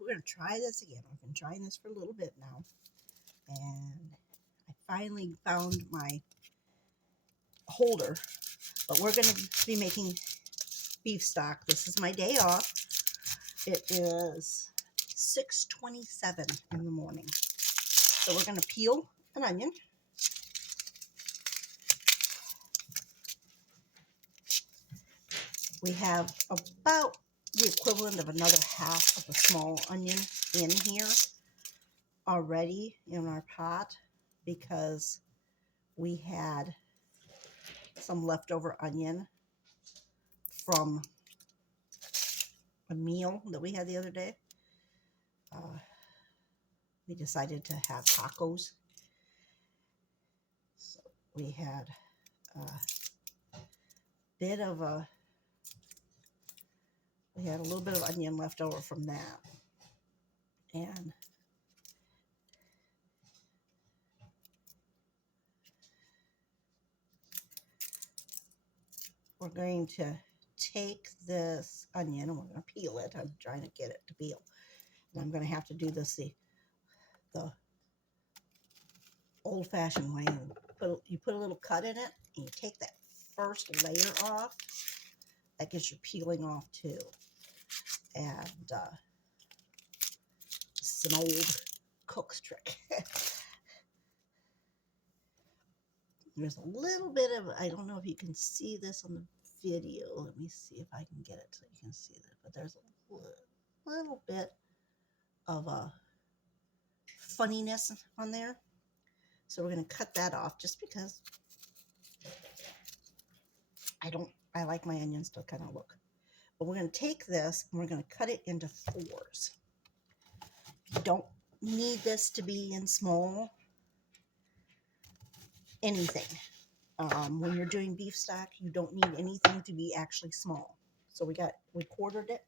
we're going to try this again. I've been trying this for a little bit now. And I finally found my holder. But we're going to be making beef stock. This is my day off. It is 6:27 in the morning. So we're going to peel an onion. We have about the equivalent of another half of a small onion in here already in our pot because we had some leftover onion from a meal that we had the other day. We decided to have tacos. So we had a bit of a, we had a little bit of onion left over from that. And we're going to take this onion and we're going to peel it. I'm trying to get it to peel. And I'm going to have to do this the old-fashioned way. You put a little cut in it and you take that first layer off. That gets your peeling off too. And this is an old cook's trick. There's a little bit of, I don't know if you can see this on the video. Let me see if I can get it so you can see that. But there's a little bit of a funniness on there. So we're going to cut that off just because I like my onions to kind of look. But we're going to take this and we're going to cut it into fours. You don't need this to be in small anything. When you're doing beef stock, you don't need anything to be actually small. So we quartered it.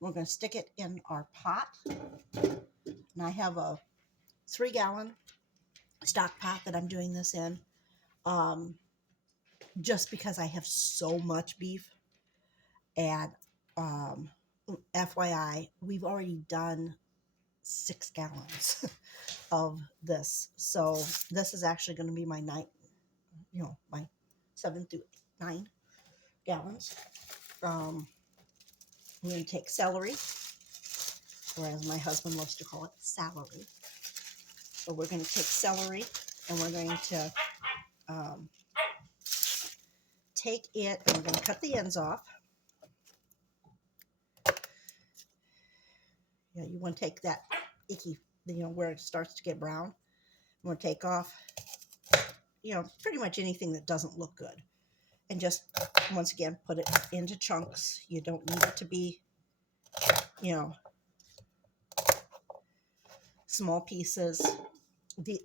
We're going to stick it in our pot. And I have a 3-gallon stock pot that I'm doing this in. Just because I have so much beef. And FYI, we've already done 6 gallons of this. So this is actually going to be my my 7 to 9 gallons. I'm going to take celery, or as my husband loves to call it, salary. So we're going to take celery and we're going to take it and we're going to cut the ends off. You want to take that icky, where it starts to get brown. I'm going to take off, pretty much anything that doesn't look good. And just, once again, put it into chunks. You don't need it to be, small pieces.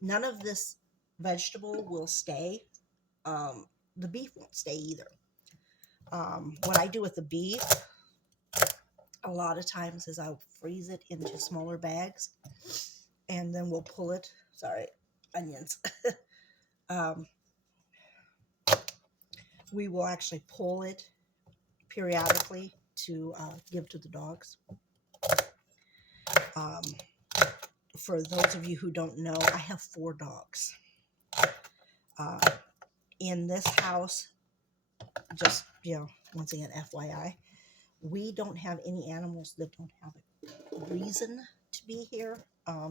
None of this vegetable will stay. The beef won't stay either. What I do with the beef, a lot of times, is I'll freeze it into smaller bags. And then we'll pull it. Sorry, onions. We will actually pull it periodically to give to the dogs. For those of you who don't know, I have 4 dogs. In this house, just, once again, FYI, we don't have any animals that don't have a reason to be here.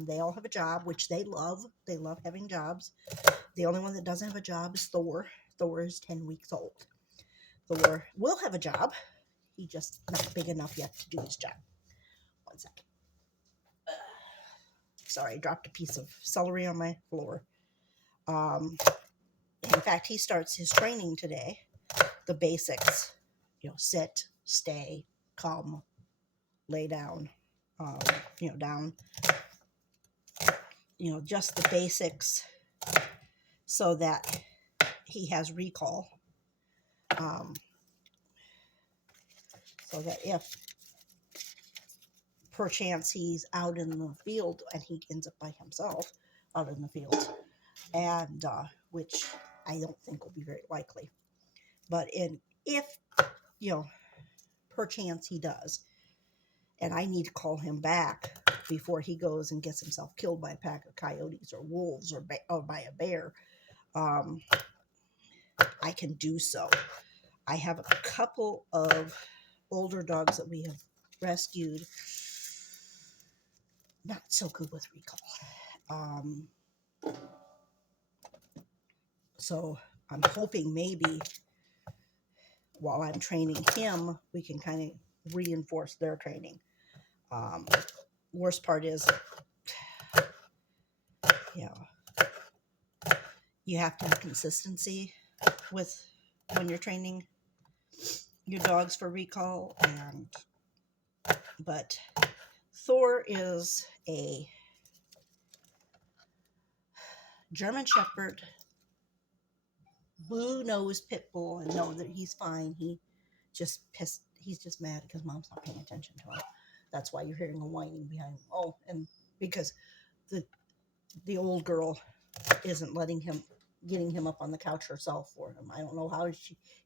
They all have a job, which they love. They love having jobs. The only one that doesn't have a job is Thor. Thor is 10 weeks old. Thor will have a job. He's just not big enough yet to do his job. One second. Sorry, I dropped a piece of celery on my floor. In fact, he starts his training today. The basics, sit, stay, come, lay down, down. Just the basics so that he has recall. So that if perchance he's out in the field and he ends up by himself out in the field, and which I don't think will be very likely, but if perchance he does, and I need to call him back before he goes and gets himself killed by a pack of coyotes or wolves or by a bear, um, I can do so. I have a couple of older dogs that we have rescued. Not so good with recall. So I'm hoping maybe while I'm training him, we can kind of reinforce their training. Worst part is, you have to have consistency with when you're training your dogs for recall. But Thor is a German Shepherd, blue-nosed pit bull, and know that he's fine. He's just mad because mom's not paying attention to him. That's why you're hearing a whining behind him. Oh, and because the old girl isn't getting him up on the couch herself for him. I don't know how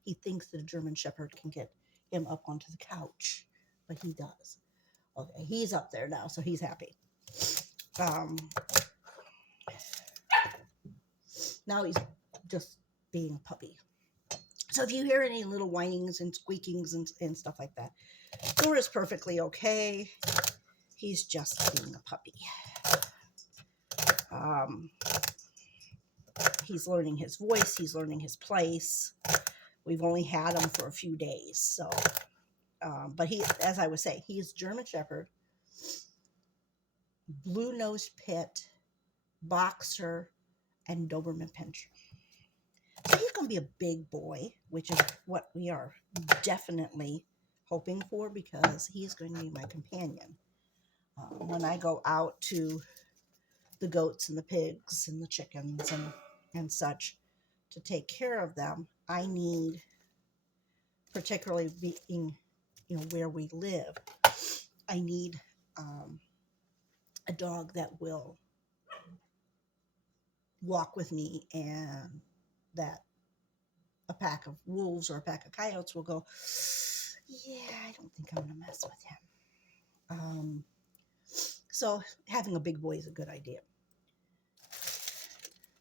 he thinks that a German Shepherd can get him up onto the couch, but he does. Okay, he's up there now, so he's happy. Now he's just being a puppy. So if you hear any little whinings and squeakings and stuff like that, Thor is perfectly okay. He's just being a puppy. He's learning his voice. He's learning his place. We've only had him for a few days. So, but he, as I was saying, he is German Shepherd, blue-nosed pit, boxer, and Doberman Pinscher. So he's going to be a big boy, which is what we are definitely hoping for, because he's going to be my companion. When I go out to the goats and the pigs and the chickens and such to take care of them, I need, particularly being, where we live, I need a dog that will walk with me, and that a pack of wolves or a pack of coyotes will go, yeah, I don't think I'm going to mess with him. So having a big boy is a good idea.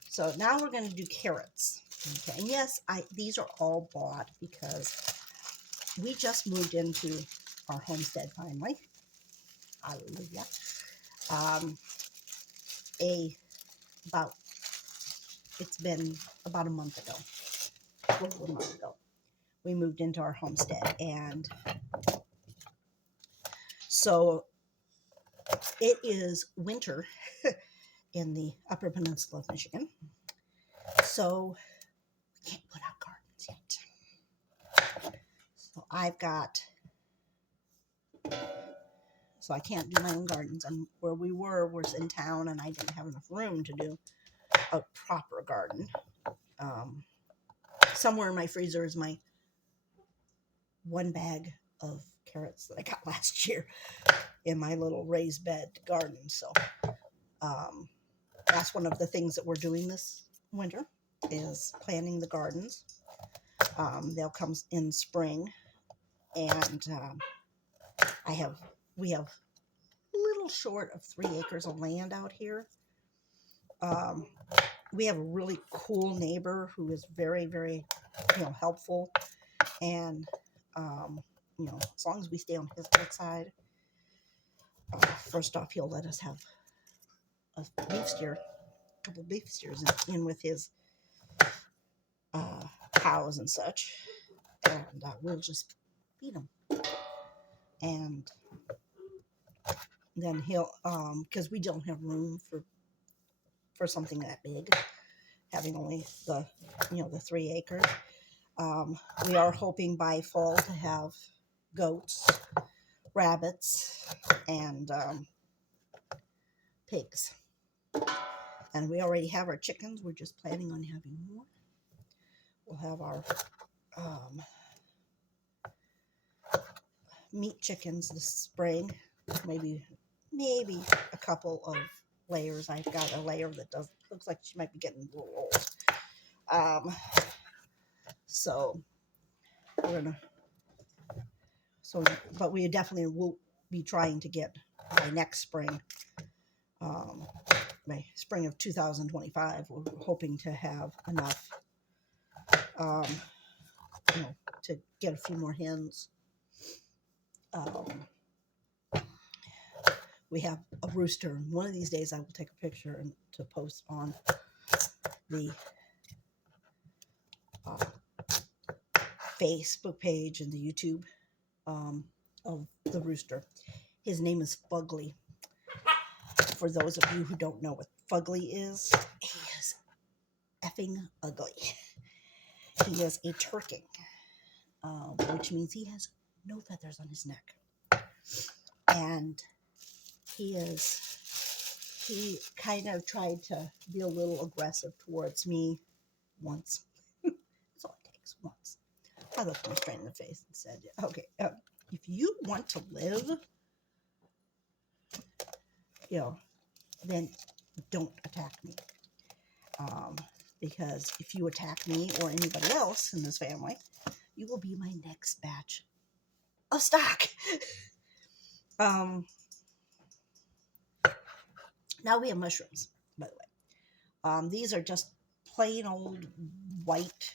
So now we're going to do carrots. Okay, and yes, these are all bought because we just moved into our homestead finally. Hallelujah. It's been about a month ago, over a month ago, we moved into our homestead, and so it is winter in the Upper Peninsula of Michigan, so we can't put out gardens yet. So I can't do my own gardens, and where we was in town, and I didn't have enough room to do a proper garden. Somewhere in my freezer is my one bag of carrots that I got last year in my little raised bed garden. So that's one of the things that we're doing this winter, is planting the gardens. They'll come in spring, and we have a little short of 3 acres of land out here. We have a really cool neighbor who is very, very, helpful, and as long as we stay on his good side, first off, he'll let us have a couple beef steers in with his cows and such, and we'll just feed them. And then he'll, because we don't have room for something that big, having only the 3 acres. We are hoping by fall to have goats, rabbits, and pigs. And we already have our chickens. We're just planning on having more. We'll have our meat chickens this spring. Maybe a couple of layers. I've got a layer that looks like she might be getting a little old. So we're gonna. But we definitely will be trying to get by next spring, by spring of 2025. We're hoping to have enough, um, to get a few more hens. We have a rooster, and one of these days I will take a picture and to post on the Facebook page and the YouTube of the rooster. His name is Fugly. For those of you who don't know what Fugly is, he is effing ugly. He is a turking, which means he has no feathers on his neck. And he kind of tried to be a little aggressive towards me once. That's all it takes, once. I looked him straight in the face and said, okay, if you want to live, then don't attack me. Because if you attack me or anybody else in this family, you will be my next batch of stock. Now we have mushrooms, by the way. These are just plain old white.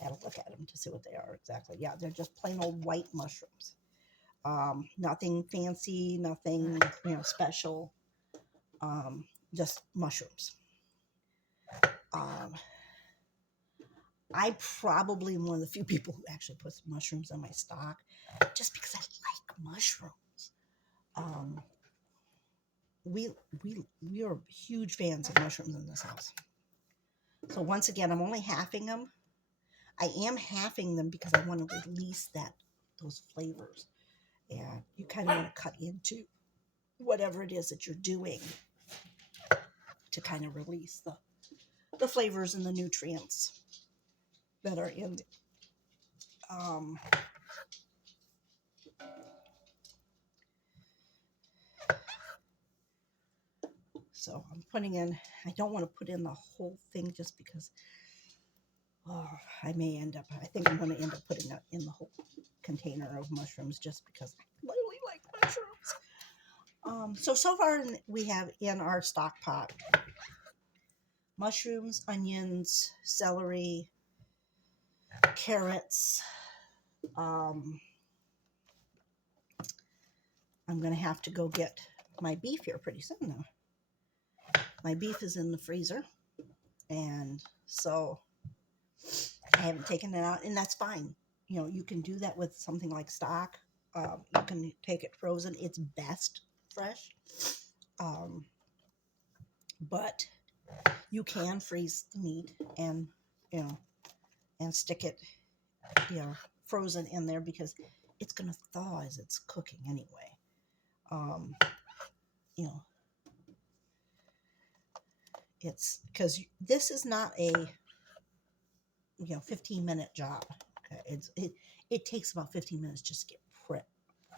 I gotta look at them to see what they are exactly. Yeah, they're just plain old white mushrooms. Nothing fancy, nothing special. Just mushrooms. I probably am one of the few people who actually puts mushrooms on my stock, just because I like mushrooms. We are huge fans of mushrooms in this house. So once again, I'm only halving them. I am halving them because I want to release those flavors. And you kind of want to cut into whatever it is that you're doing to kind of release the flavors and the nutrients that are in so I'm putting in, I don't want to put in the whole thing just because I think I'm going to end up putting it in the whole container of mushrooms just because I really like mushrooms. So far we have in our stock pot mushrooms, onions, celery, carrots. I'm going to have to go get my beef here pretty soon though. My beef is in the freezer, and so I haven't taken it out, and that's fine. You can do that with something like stock. You can take it frozen. It's best fresh. But you can freeze the meat and stick it, frozen in there because it's going to thaw as it's cooking anyway. It's because this is not a 15-minute job. Okay, it takes about 15 minutes just to get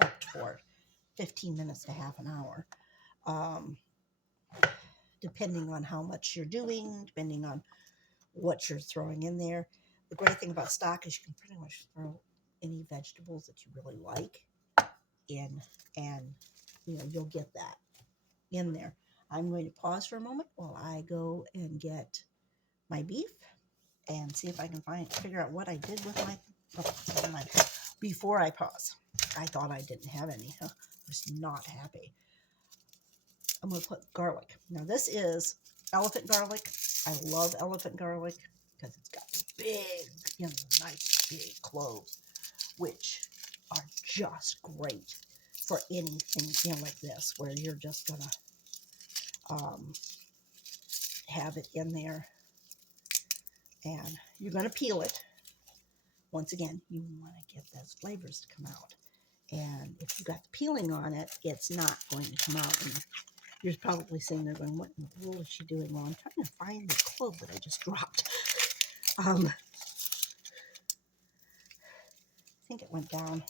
prepped for it. 15 minutes to half an hour, depending on how much you're doing, depending on what you're throwing in there. The great thing about stock is you can pretty much throw any vegetables that you really like in, and you'll get that in there. I'm going to pause for a moment while I go and get my beef and see if I can figure out what I did with my before I pause. I thought I didn't have any. I was not happy. I'm going to put garlic. Now this is elephant garlic. I love elephant garlic because it's got big, nice big cloves, which are just great for anything, like this, where you're just going to have it in there, and you're going to peel it. Once again, you want to get those flavors to come out, and if you got the peeling on it, it's not going to come out. And you're probably sitting there going, what in the world is she doing? Well, I'm trying to find the clove that I just dropped. I think it went down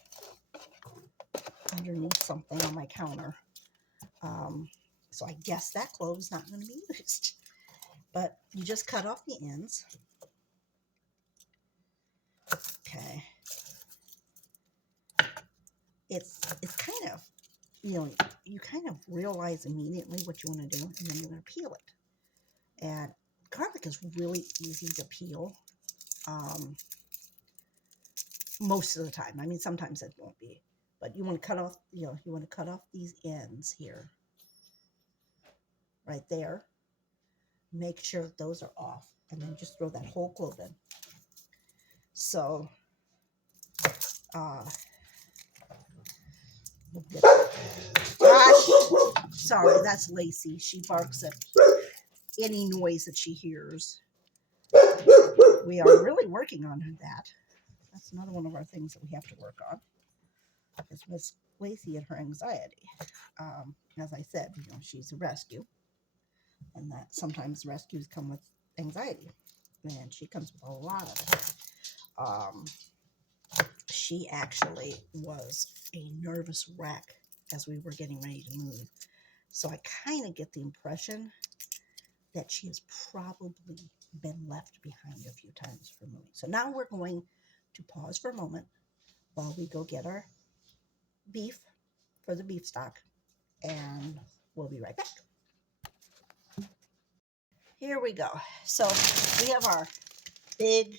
underneath something on my counter. So I guess that clove's not going to be used. But you just cut off the ends. Okay. It's kind of you kind of realize immediately what you want to do, and then you're going to peel it. And garlic is really easy to peel most of the time. I mean, sometimes it won't be, but you want to cut off, you want to cut off these ends here, right there. Make sure those are off, and then just throw that whole clove in. So, gosh, sorry, that's Lacey. She barks at any noise that she hears. We are really working on that. That's another one of our things that we have to work on, is Miss Lacey and her anxiety. As I said, she's a rescue, and that sometimes rescues come with anxiety, and she comes with a lot of it. She actually was a nervous wreck as we were getting ready to move. So I kind of get the impression that she has probably been left behind a few times for moving. So now we're going to pause for a moment while we go get our beef for the beef stock, and we'll be right back. Here we go. So we have our big,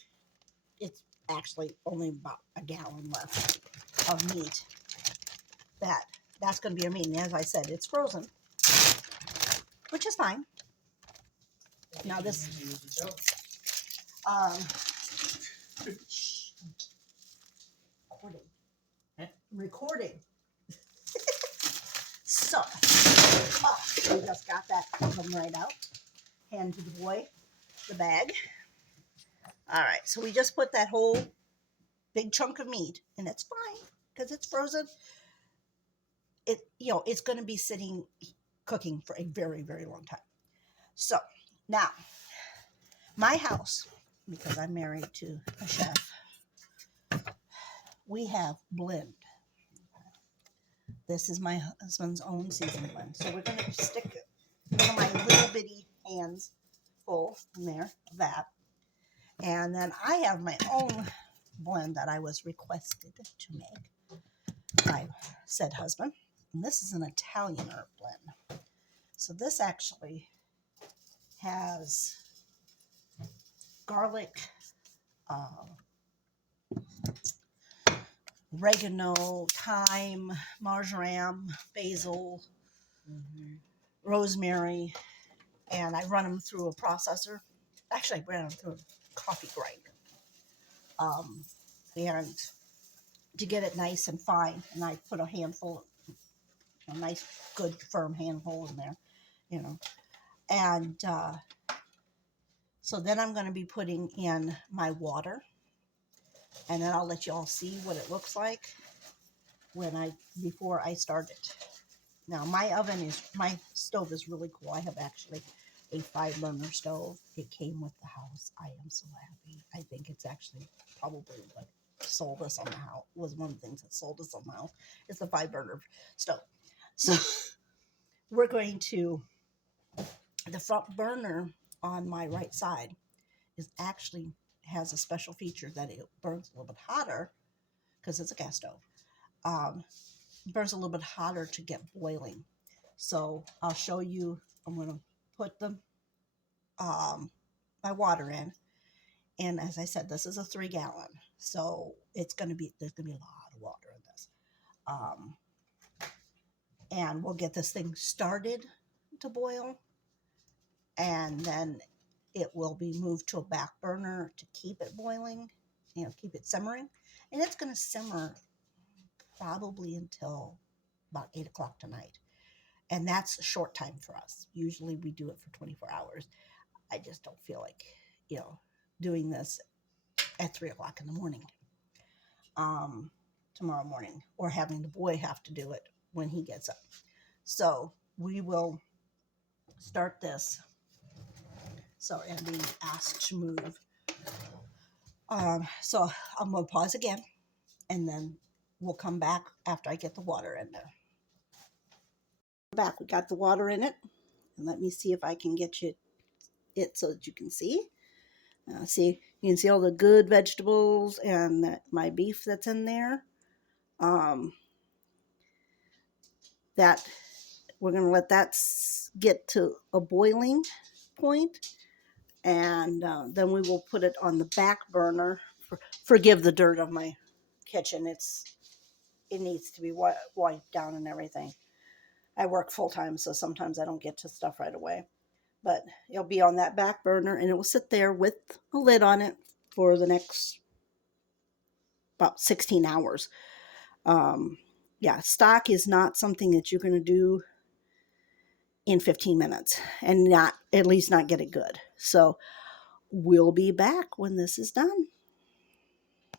it's actually only about a gallon left of meat. That's going to be our meat. And as I said, it's frozen, which is fine. Now this, recording. So, we just got that oven right out. Hand to the boy the bag. All right, so we just put that whole big chunk of meat, and it's fine because it's frozen. It's going to be cooking for a very, very long time. So now, my house, because I'm married to a chef, we have blend. This is my husband's own season blend. So we're going to stick one of my little bitty hands full in there of that. And then I have my own blend that I was requested to make by said husband. And this is an Italian herb blend. So this actually has garlic, oregano, thyme, marjoram, basil, rosemary, and I run them through a processor. Actually, I ran them through a coffee grinder. And to get it nice and fine, and I put a handful, a nice, good, firm handful in there, And so then I'm going to be putting in my water, and then I'll let you all see what it looks like before I start it. Now my stove is really cool. I have actually a 5-burner stove. It came with the house. I am so happy. I think it's actually probably what sold us on the house, was one of the things that sold us on the house, is the 5-burner stove. So we're going to, the front burner on my right side has a special feature that it burns a little bit hotter because it's a gas stove. Burns a little bit hotter to get boiling. So I'll show you. I'm going to put my water in, and as I said, this is a 3-gallon, so there's going to be a lot of water in this. And we'll get this thing started to boil, and then it will be moved to a back burner to keep it boiling, keep it simmering, and it's going to simmer probably until about 8 o'clock tonight. And that's a short time for us. Usually we do it for 24 hours. I just don't feel like, doing this at 3 o'clock in the morning, tomorrow morning, or having the boy have to do it when he gets up. So we will start this. Sorry, I'm being asked to move. So I'm going to pause again, and then we'll come back after I get the water in there. Back, we got the water in it, and let me see if I can get it so that you can see. See, you can see all the good vegetables and my beef that's in there. that we're going to let that get to a boiling point, and then we will put it on the back burner. Forgive the dirt of my kitchen. It needs to be wiped down and everything. I work full time, so sometimes I don't get to stuff right away. But it'll be on that back burner, and it will sit there with a lid on it for the next about 16 hours. Yeah, stock is not something that you're going to do in 15 minutes and not, at least not get it good. So we'll be back when this is done.